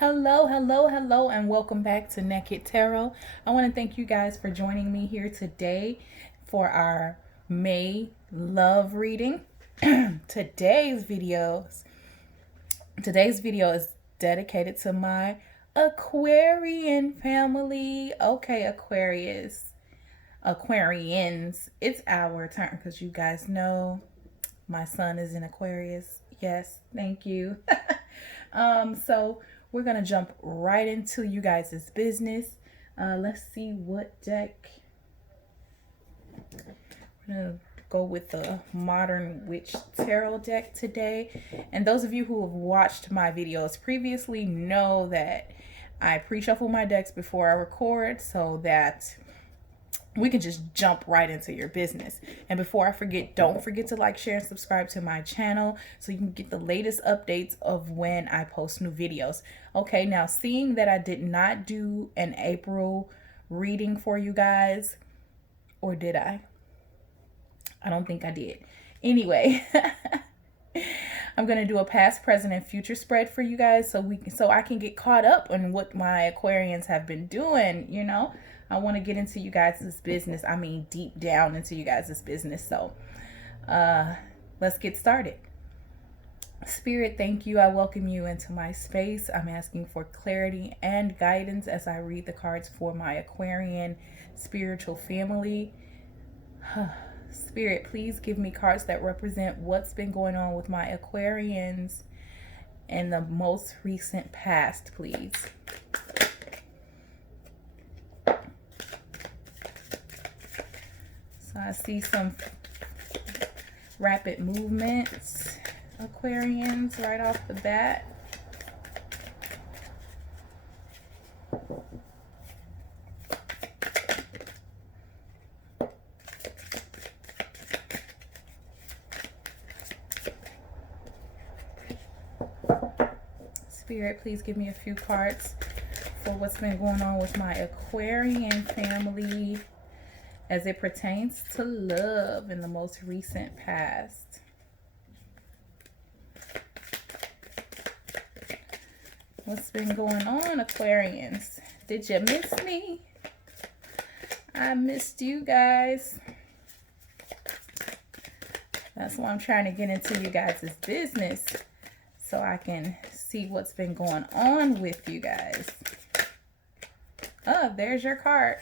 Hello, hello, hello, and welcome back to Naked Tarot. I want to thank you guys for joining me here today for our May love reading. today's videos today's video is dedicated to my Aquarian family. Okay, Aquarians, it's our turn because you guys know my son is in Aquarius. Yes, thank you. So we're gonna jump right into you guys' business. Let's see what deck. We're gonna go with the Modern Witch Tarot deck today. And those of you who have watched my videos previously know that I pre-shuffle my decks before I record so that we can just jump right into your business. And before I forget, don't forget to like, share, and subscribe to my channel so you can get the latest updates of when I post new videos. Okay, now seeing that I did not do an April reading for you guys, or did I? I don't think I did. Anyway, I'm gonna do a past, present, and future spread for you guys so I can get caught up on what my Aquarians have been doing, you know. I want to get into you guys' business. I mean, deep down into you guys' business. So let's get started. Spirit, thank you. I welcome you into my space. I'm asking for clarity and guidance as I read the cards for my Aquarian spiritual family. Spirit, please give me cards that represent what's been going on with my Aquarians in the most recent past, please. So I see some rapid movements, Aquarians, right off the bat. Spirit, please give me a few cards for what's been going on with my Aquarian family as it pertains to love in the most recent past. What's been going on, Aquarians? Did you miss me? I missed you guys. That's why I'm trying to get into you guys' business so I can see what's been going on with you guys. Oh, there's your card.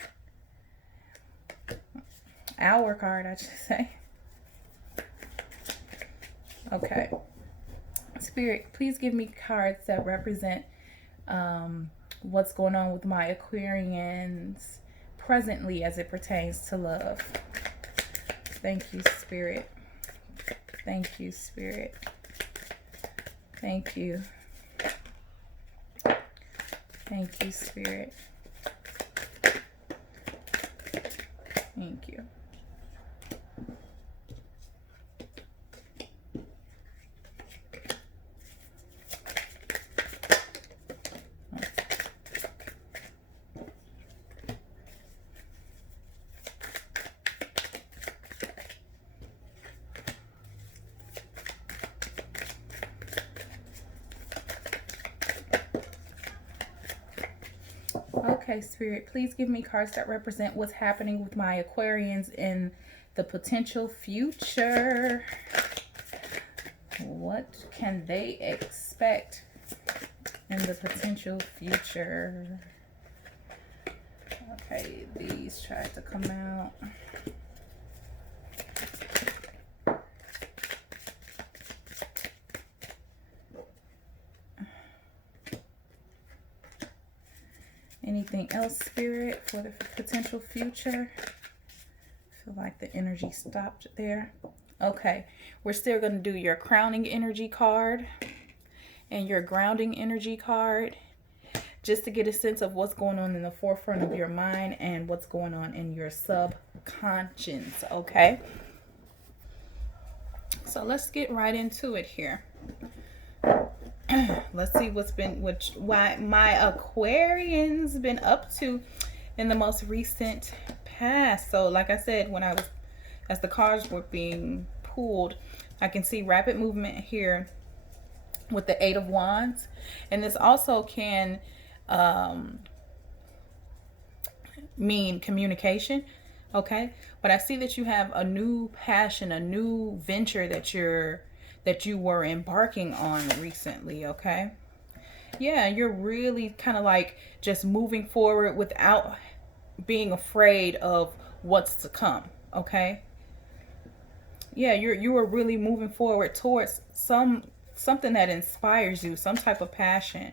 Our card, I should say. Okay. Spirit, please give me cards that represent what's going on with my Aquarians presently as it pertains to love. Thank you, Spirit. Thank you, Spirit. Thank you. Thank you, Spirit. Thank you. Okay, Spirit, please give me cards that represent what's happening with my Aquarians in the potential future. What can they expect in the potential future? Okay, these tried to come out. Anything else, Spirit, for the potential future? I feel like the energy stopped there. Okay, we're still going to do your crowning energy card and your grounding energy card, just to get a sense of what's going on in the forefront of your mind and what's going on in your subconscious, okay? So let's get right into it here. Let's see why my Aquarians been up to in the most recent past. So like I said, as the cards were being pulled, I can see rapid movement here with the Eight of Wands. And this also can um, mean communication. Okay, but I see that you have a new passion, a new venture that you were embarking on recently. Okay, yeah, you're really kind of like just moving forward without being afraid of what's to come. Okay, yeah, you are really moving forward towards something that inspires you, some type of passion.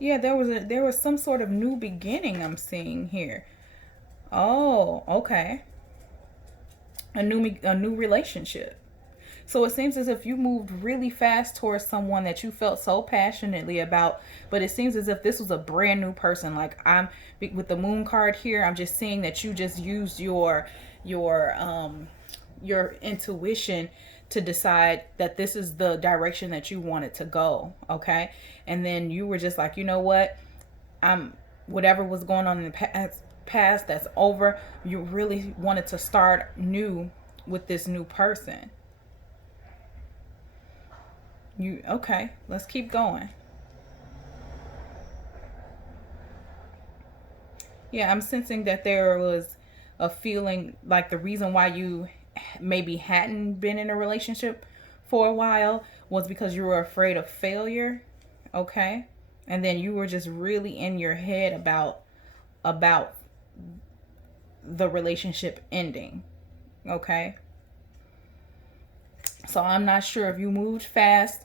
Yeah, there was some sort of new beginning I'm seeing here. Oh, okay. A new relationship. So it seems as if you moved really fast towards someone that you felt so passionately about, but it seems as if this was a brand new person. Like, I'm with the moon card here, I'm just seeing that you just used your intuition to decide that this is the direction that you wanted to go, okay? And then you were just like, you know what? I'm whatever was going on in the past that's over. You really wanted to start new with this new person. You okay, let's keep going. Yeah, I'm sensing that there was a feeling like the reason why you maybe hadn't been in a relationship for a while was because you were afraid of failure. Okay, and then you were just really in your head about the relationship ending. Okay, so I'm not sure if you moved fast,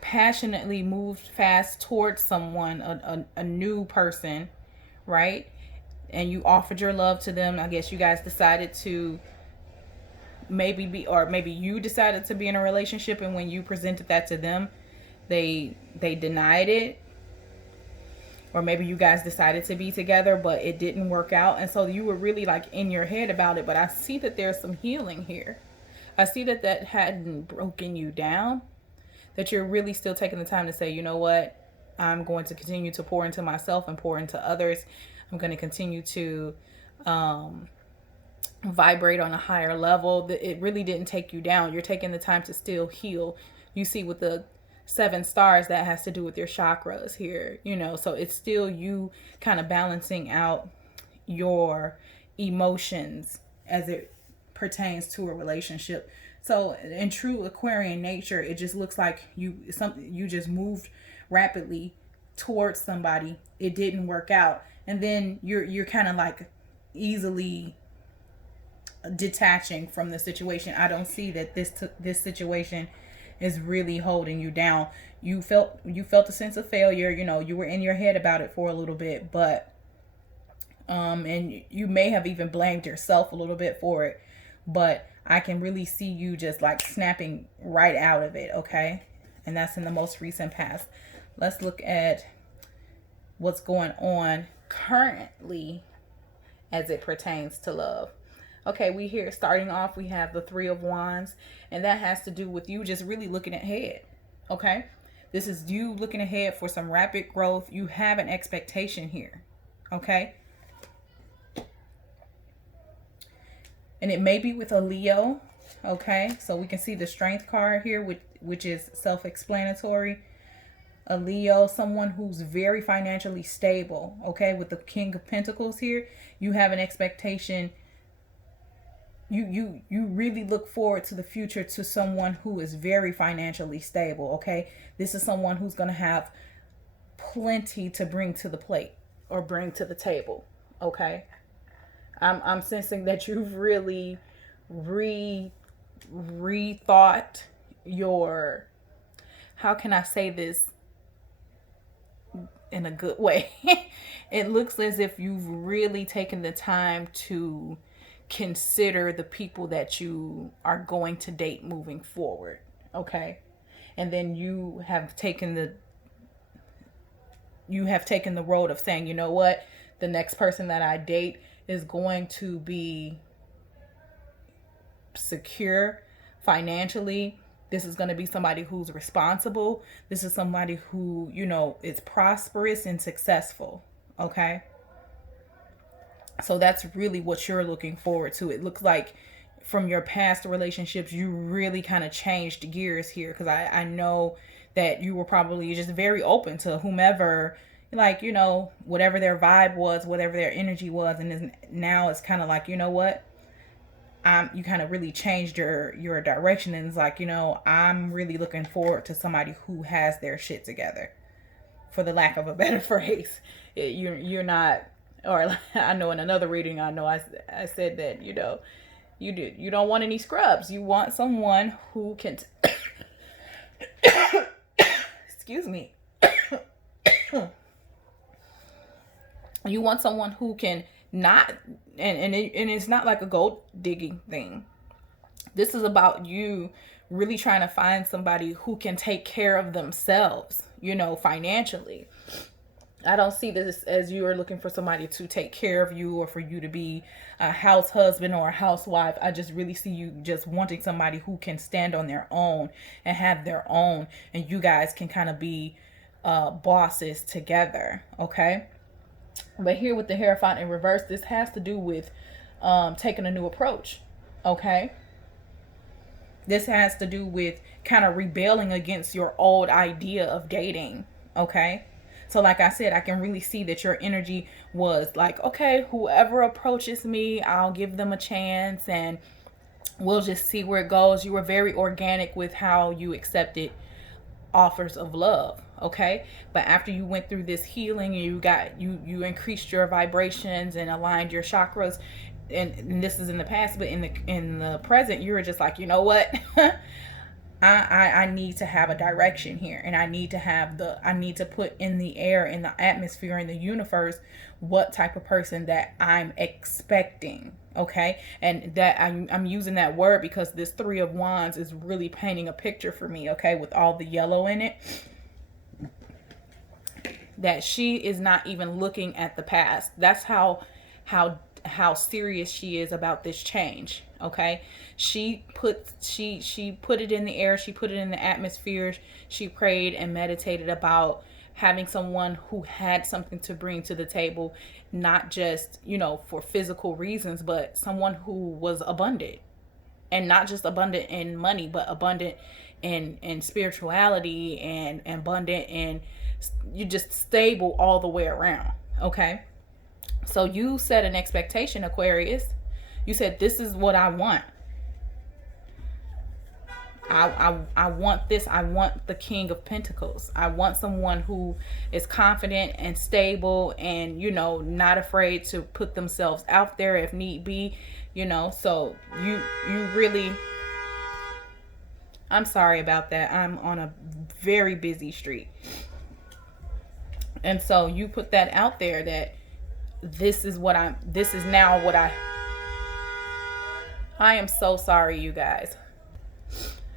passionately moved fast towards someone, a new person, right? And you offered your love to them. I guess you guys decided to maybe you decided to be in a relationship, and when you presented that to them, they denied it. Or maybe you guys decided to be together, but it didn't work out. And so you were really like in your head about it. But I see that there's some healing here. I see that hadn't broken you down, that you're really still taking the time to say, you know what, I'm going to continue to pour into myself and pour into others. I'm going to continue to vibrate on a higher level. It really didn't take you down. You're taking the time to still heal. You see, with the 7 stars, that has to do with your chakras here, so it's still you kind of balancing out your emotions as it pertains to a relationship. So in true Aquarian nature, it just looks like you just moved rapidly towards somebody. It didn't work out, and then you're kind of like easily detaching from the situation. I don't see that this situation is really holding you down. You felt a sense of failure. You were in your head about it for a little bit, but and you may have even blamed yourself a little bit for it, but I can really see you just like snapping right out of it, okay? And that's in the most recent past. Let's look at what's going on currently as it pertains to love. Okay, starting off, we have the 3 of Wands, and that has to do with you just really looking ahead, okay? This is you looking ahead for some rapid growth. You have an expectation here, okay? And it may be with a Leo, okay? So we can see the Strength card here, which is self-explanatory. A Leo, someone who's very financially stable, okay? With the King of Pentacles here, you have an expectation. You really look forward to the future, to someone who is very financially stable, okay? This is someone who's going to have plenty to bring to the plate or bring to the table, okay? I'm sensing that you've really rethought your, how can I say this in a good way? It looks as if you've really taken the time to consider the people that you are going to date moving forward, okay? And then you have taken the road of saying, you know what, the next person that I date is going to be secure financially. This is going to be somebody who's responsible. This is somebody who, is prosperous and successful, okay? So that's really what you're looking forward to. It looks like from your past relationships, you really kind of changed gears here, because I know that you were probably just very open to whomever, like, whatever their vibe was, whatever their energy was. And now it's kind of like, you know what, you kind of really changed your direction, and it's like, I'm really looking forward to somebody who has their shit together, for the lack of a better phrase. You're not, or I know in another reading, I know I said that, you don't want any scrubs. You want someone who can excuse me. You want someone who can not, and it's not like a gold digging thing. This is about you really trying to find somebody who can take care of themselves, financially. I don't see this as you are looking for somebody to take care of you, or for you to be a house husband or a housewife. I just really see you just wanting somebody who can stand on their own and have their own, and you guys can kind of be bosses together, okay? But here with the Hierophant in reverse, this has to do with taking a new approach, okay? This has to do with kind of rebelling against your old idea of dating, okay? So like I said, I can really see that your energy was like, okay, whoever approaches me, I'll give them a chance and we'll just see where it goes. You were very organic with how you accepted offers of love, okay? But after you went through this healing, you increased your vibrations and aligned your chakras, and this is in the past, but in the present, you were just like, you know what? I need to have a direction here, and I need to put in the air, in the atmosphere, in the universe, what type of person that I'm expecting, okay? And that I'm using that word because this Three of Wands is really painting a picture for me, okay, with all the yellow in it. That she is not even looking at the past. That's how serious she is about this change, okay? She put it in the air, she put it in the atmosphere. She prayed and meditated about having someone who had something to bring to the table, not just, for physical reasons, but someone who was abundant, and not just abundant in money, but abundant in spirituality, and abundant in, you just stable all the way around, okay? So you set an expectation, Aquarius. You said, this is what I want. I want this. I want the King of Pentacles. I want someone who is confident and stable and, not afraid to put themselves out there if need be, so you really, I'm sorry about that. I'm on a very busy street. And so you put that out there that this is now what I am so sorry, you guys.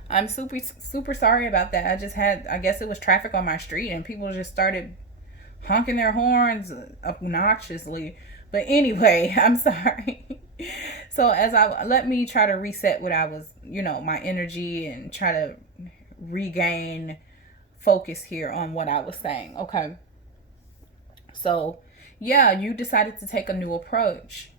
I'm super sorry about that. I guess it was traffic on my street and people just started honking their horns obnoxiously. But anyway, I'm sorry. So let me try to reset what I was, my energy, and try to regain focus here on what I was saying. Okay. So yeah, you decided to take a new approach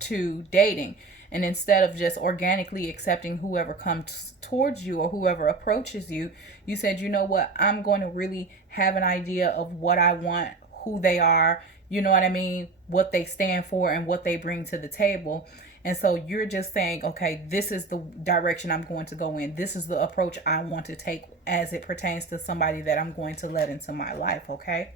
to dating. And instead of just organically accepting whoever comes towards you or whoever approaches you, you said, you know what, I'm going to really have an idea of what I want, who they are, you know what I mean, what they stand for and what they bring to the table. And so you're just saying, okay, this is the direction I'm going to go in. This is the approach I want to take as it pertains to somebody that I'm going to let into my life, okay?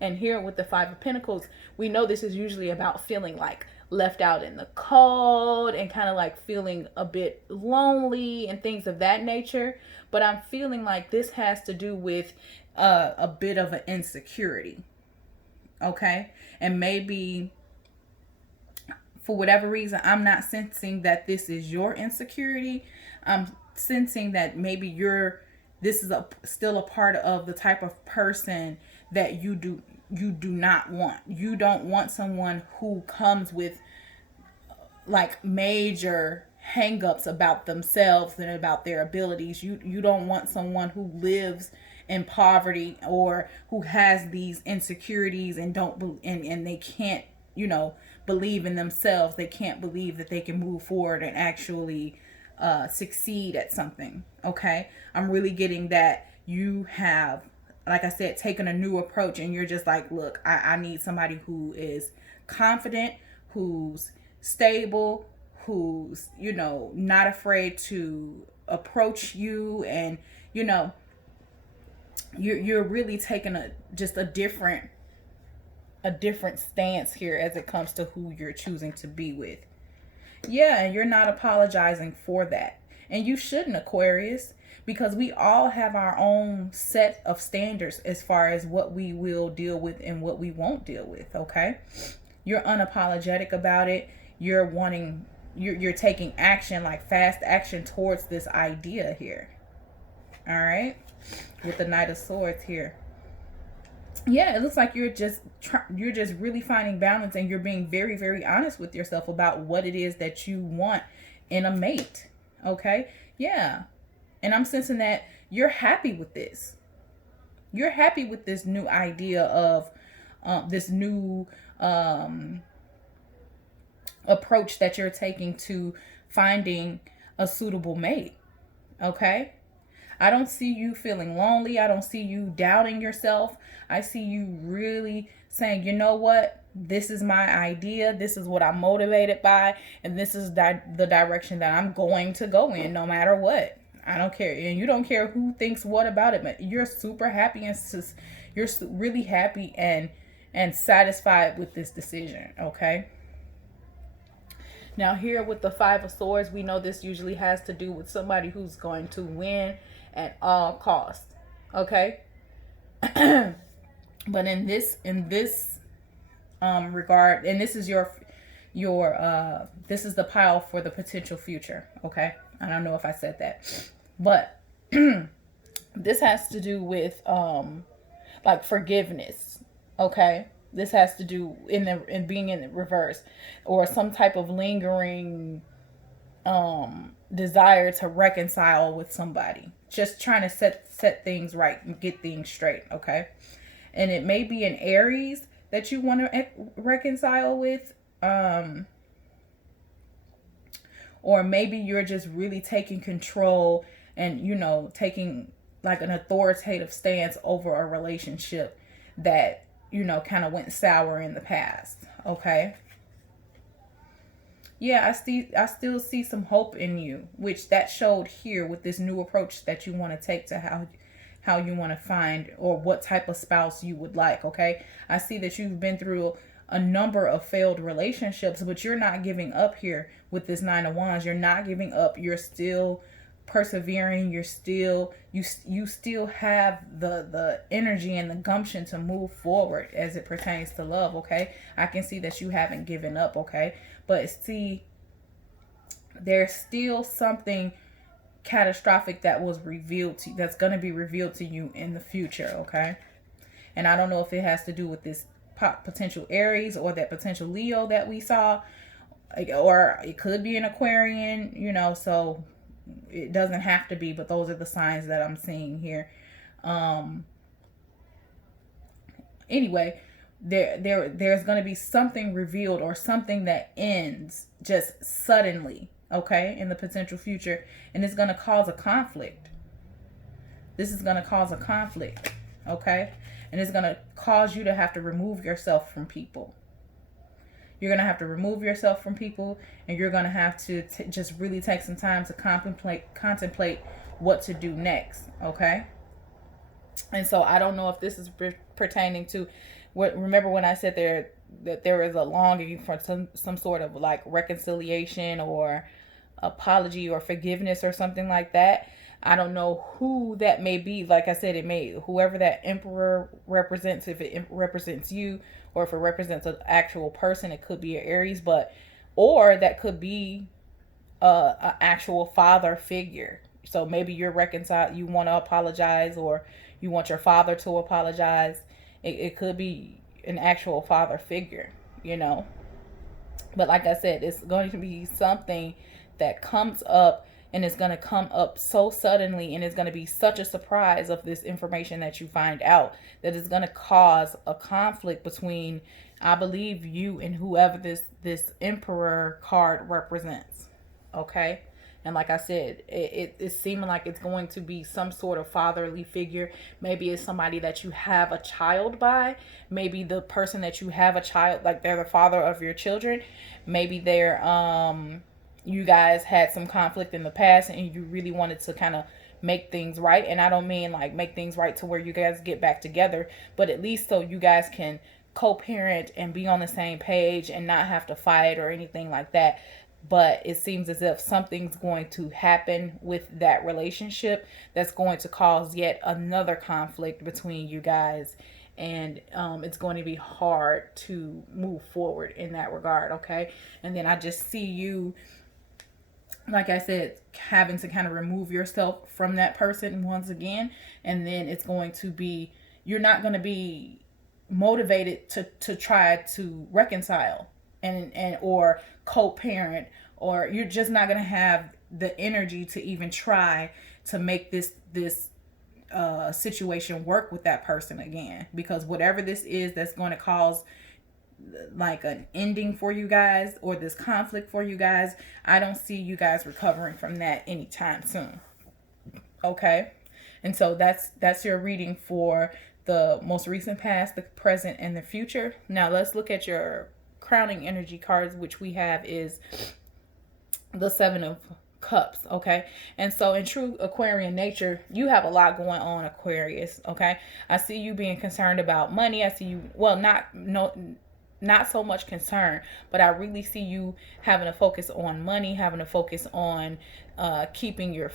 And here with the Five of Pentacles, we know this is usually about feeling like left out in the cold and kind of like feeling a bit lonely and things of that nature. But I'm feeling like this has to do with a bit of an insecurity. Okay? And maybe for whatever reason, I'm not sensing that this is your insecurity. I'm sensing that maybe this is still a part of the type of person that you do not want. You don't want someone who comes with like major hangups about themselves and about their abilities. You don't want someone who lives in poverty or who has these insecurities and and they can't, believe in themselves. They can't believe that they can move forward and actually succeed at something. Okay, I'm really getting that you have, like I said, taken a new approach, and you're just like, look, I need somebody who is confident, who's stable, who's, you know, not afraid to approach you. And you know, you're really taking a different stance here as it comes to who you're choosing to be with. Yeah, and you're not apologizing for that. And you shouldn't, Aquarius, because we all have our own set of standards as far as what we will deal with and what we won't deal with, okay? You're unapologetic about it. You're taking action, like fast action towards this idea here. All right? With the Knight of Swords here. Yeah, it looks like you're just really finding balance, and you're being very, very honest with yourself about what it is that you want in a mate. Okay? Yeah. And I'm sensing that you're happy with this. You're happy with this new idea of this new approach that you're taking to finding a suitable mate. Okay? I don't see you feeling lonely. I don't see you doubting yourself. I see you really saying, you know what? This is my idea. This is what I'm motivated by. And this is the direction that I'm going to go in no matter what. I don't care. And you don't care who thinks what about it. But you're super happy, and you're really happy and satisfied with this decision. Okay? Now here with the Five of Swords, we know this usually has to do with somebody who's going to win at all costs. Okay? But in this regard, and this is your this is the pile for the potential future. Okay? I don't know if I said that. But this has to do with like forgiveness. Okay? This has to do in being in the reverse, or some type of lingering desire to reconcile with somebody. Just trying to set things right and get things straight, okay? And it may be an Aries that you want to reconcile with, or maybe you're just really taking control and, you know, taking like an authoritative stance over a relationship that, you know, kind of went sour in the past, okay? Yeah, I still see some hope in you, which that showed here with this new approach that you want to take to how you want to find, or what type of spouse you would like, okay? I see that you've been through a number of failed relationships, but you're not giving up here with this Nine of Wands. You're not giving up. You're still persevering. You still have the energy and the gumption to move forward as it pertains to love, okay? I can see that you haven't given up, okay? But see, there's still something catastrophic that was revealed to you, that's going to be revealed to you in the future, okay? And I don't know if it has to do with this potential Aries or that potential Leo that we saw, or it could be an Aquarian, you know, so it doesn't have to be, but those are the signs that I'm seeing here. Anyway, there's going to be something revealed, or something that ends just suddenly, okay, in the potential future, and it's going to cause a conflict. This is going to cause a conflict, okay? And it's going to cause you to have to remove yourself from people. You're going to have to remove yourself from people, and you're going to have to just really take some time to contemplate what to do next, okay? And so I don't know if this is pertaining to remember when I said that there is a longing for some sort of like reconciliation or apology or forgiveness or something like that. I don't know who that may be. Like I said, it may, whoever that Emperor represents, if it represents you, or if it represents an actual person, it could be an Aries, or that could be an actual father figure. So maybe you're reconciled, you want to apologize, or you want your father to apologize. It could be an actual father figure, you know. But like I said, it's going to be something that comes up and it's going to come up so suddenly, and it's going to be such a surprise of this information that you find out, that it's going to cause a conflict between, I believe, you and whoever this Emperor card represents. Okay. And like I said, it's seeming like it's going to be some sort of fatherly figure. Maybe it's somebody that you have a child by. Maybe the person that you have a child, like they're the father of your children. Maybe they're you guys had some conflict in the past and you really wanted to kind of make things right. And I don't mean like make things right to where you guys get back together, but at least so you guys can co-parent and be on the same page and not have to fight or anything like that. But it seems as if something's going to happen with that relationship that's going to cause yet another conflict between you guys. And it's going to be hard to move forward in that regard. Okay. And then I just see you, like I said, having to kind of remove yourself from that person once again. And then it's going to be, you're not going to be motivated to try to reconcile and or co-parent, or you're just not going to have the energy to even try to make this situation work with that person again, because whatever this is that's going to cause like an ending for you guys, or this conflict for you guys, I don't see you guys recovering from that anytime soon. Okay. And so that's your reading for the most recent past, the present, and the future. Now let's look at your crowning energy cards, which we have is the Seven of Cups. Okay. And so in true Aquarian nature, you have a lot going on, Aquarius. Okay. I see you being concerned about money. I see you, well, not so much concern, but I really see you having to focus on money, having to focus on keeping your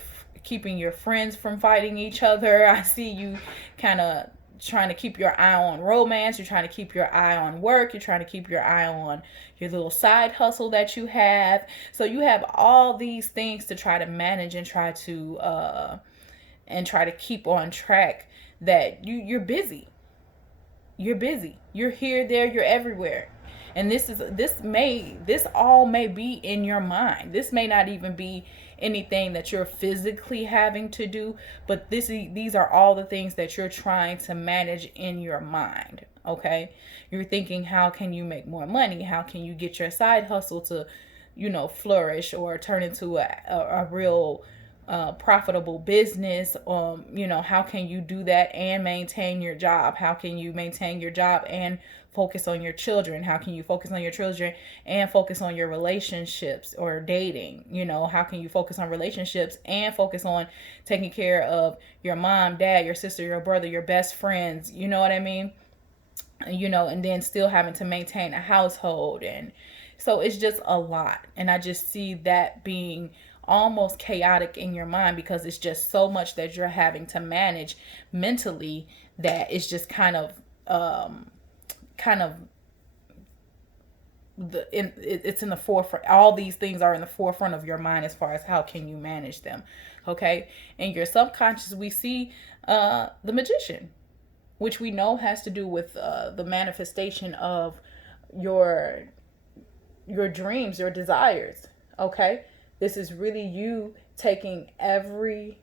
friends from fighting each other. I see you kind of trying to keep your eye on romance. You're trying to keep your eye on work. You're trying to keep your eye on your little side hustle that you have. So you have all these things to try to manage and try to keep on track, that you're busy. You're busy. You're here, there, you're everywhere. And this all may be in your mind. This may not even be anything that you're physically having to do, but these are all the things that you're trying to manage in your mind. Okay? You're thinking, how can you make more money? How can you get your side hustle to, flourish or turn into a real profitable business? How can you do that and maintain your job? How can you maintain your job and focus on your children? How can you focus on your children and focus on your relationships or dating? How can you focus on relationships and focus on taking care of your mom, dad, your sister, your brother, your best friends? You know what I mean? And then still having to maintain a household. And so it's just a lot. And I just see that being almost chaotic in your mind, because it's just so much that you're having to manage mentally, that it's just it's in the forefront. All these things are in the forefront of your mind as far as how can you manage them. Okay. And your subconscious, we see the Magician, which we know has to do with the manifestation of your dreams, your desires. Okay. This is really you taking every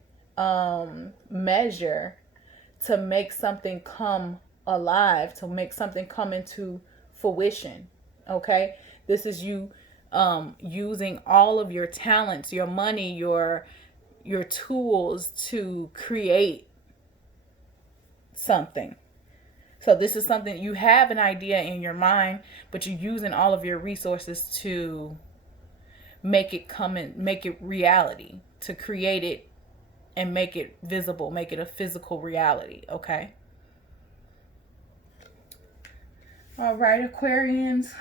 measure to make something come alive, to make something come into fruition. Okay? This is you using all of your talents, your money, your tools to create something. So this is something, you have an idea in your mind, but you're using all of your resources to make it come and make it reality, to create it and make it visible, make it a physical reality. Okay. All right, Aquarians.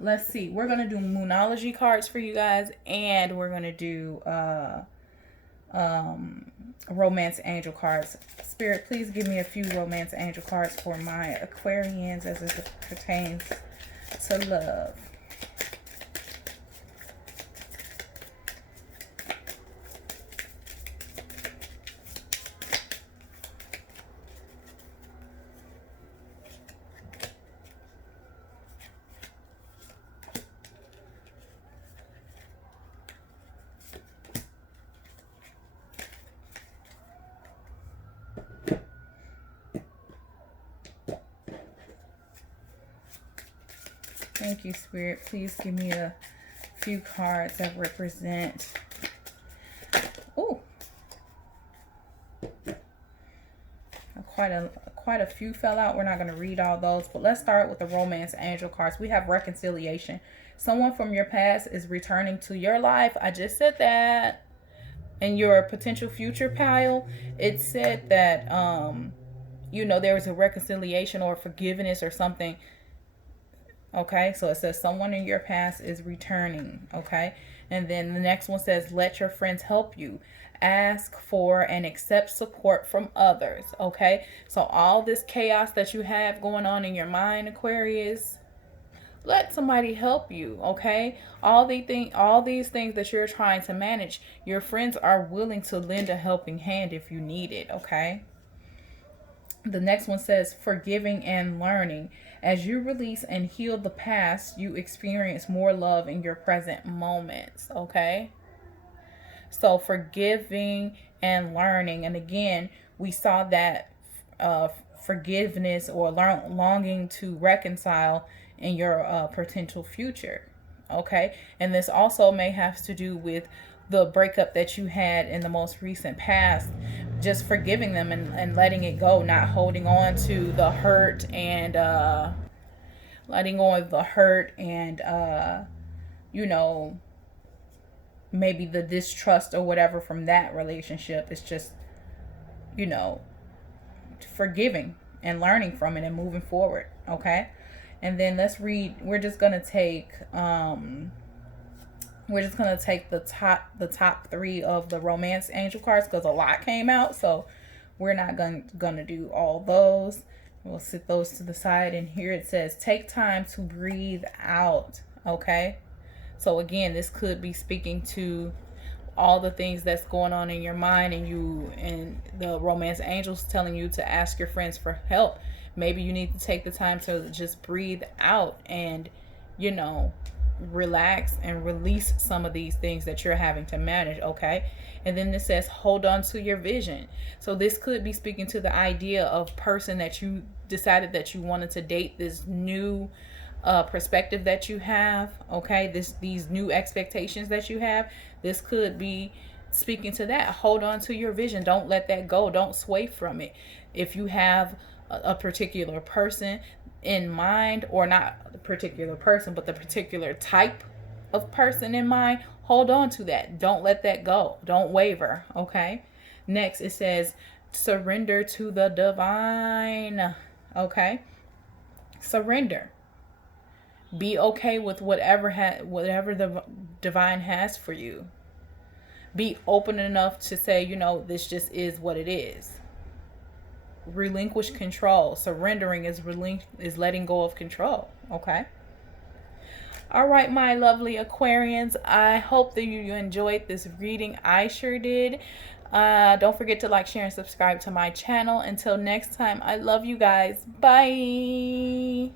Let's see. We're going to do Moonology cards for you guys, and we're going to do Romance Angel cards. Spirit, please give me a few Romance Angel cards for my Aquarians as it pertains to love. you, Spirit. Please give me a few cards that represent. Ooh. Quite a few fell out. We're not going to read all those, but let's start with the romance angel cards. We have reconciliation. Someone from your past is returning to your life. I just said that. In your potential future pile, it said that you know, there was a reconciliation or forgiveness or something. Okay, so it says someone in your past is returning. Okay, and then the next one says let your friends help you. Ask for and accept support from others. Okay, so all this chaos that you have going on in your mind, Aquarius, let somebody help you. Okay, all these things that you're trying to manage, your friends are willing to lend a helping hand if you need it. Okay, the next one says forgiving and learning. As you release and heal the past, you experience more love in your present moments. Okay, so forgiving and learning. And again, we saw that forgiveness or longing to reconcile in your potential future. Okay, and this also may have to do with the breakup that you had in the most recent past. Just forgiving them and letting it go, not holding on to the hurt and letting go of the hurt and you know, maybe the distrust or whatever from that relationship. It's just, you know, forgiving and learning from it and moving forward. Okay, and then let's read. We're just gonna take the top 3 of the romance angel cards because a lot came out, so we're not gonna do all those. We'll sit those to the side. And here it says take time to breathe out. Okay, so again, this could be speaking to all the things that's going on in your mind, and the romance angels telling you to ask your friends for help. Maybe you need to take the time to just breathe out and, you know, relax and release some of these things that you're having to manage. Okay, and then this says hold on to your vision. So this could be speaking to the idea of person that you decided that you wanted to date, this new perspective that you have. Okay, these new expectations that you have. This could be speaking to that. Hold on to your vision. Don't let that go. Don't sway from it. If you have a particular person in mind, or not a particular person, but the particular type of person in mind, hold on to that. Don't let that go. Don't waver. Okay, next it says surrender to the divine. Okay, surrender. Be okay with whatever the divine has for you. Be open enough to say, you know, this just is what it is. Relinquish control. Surrendering is letting go of control. Okay. All right, my lovely Aquarians. I hope that you enjoyed this reading. I sure did. Don't forget to like, share, and subscribe to my channel. Until next time, I love you guys. Bye.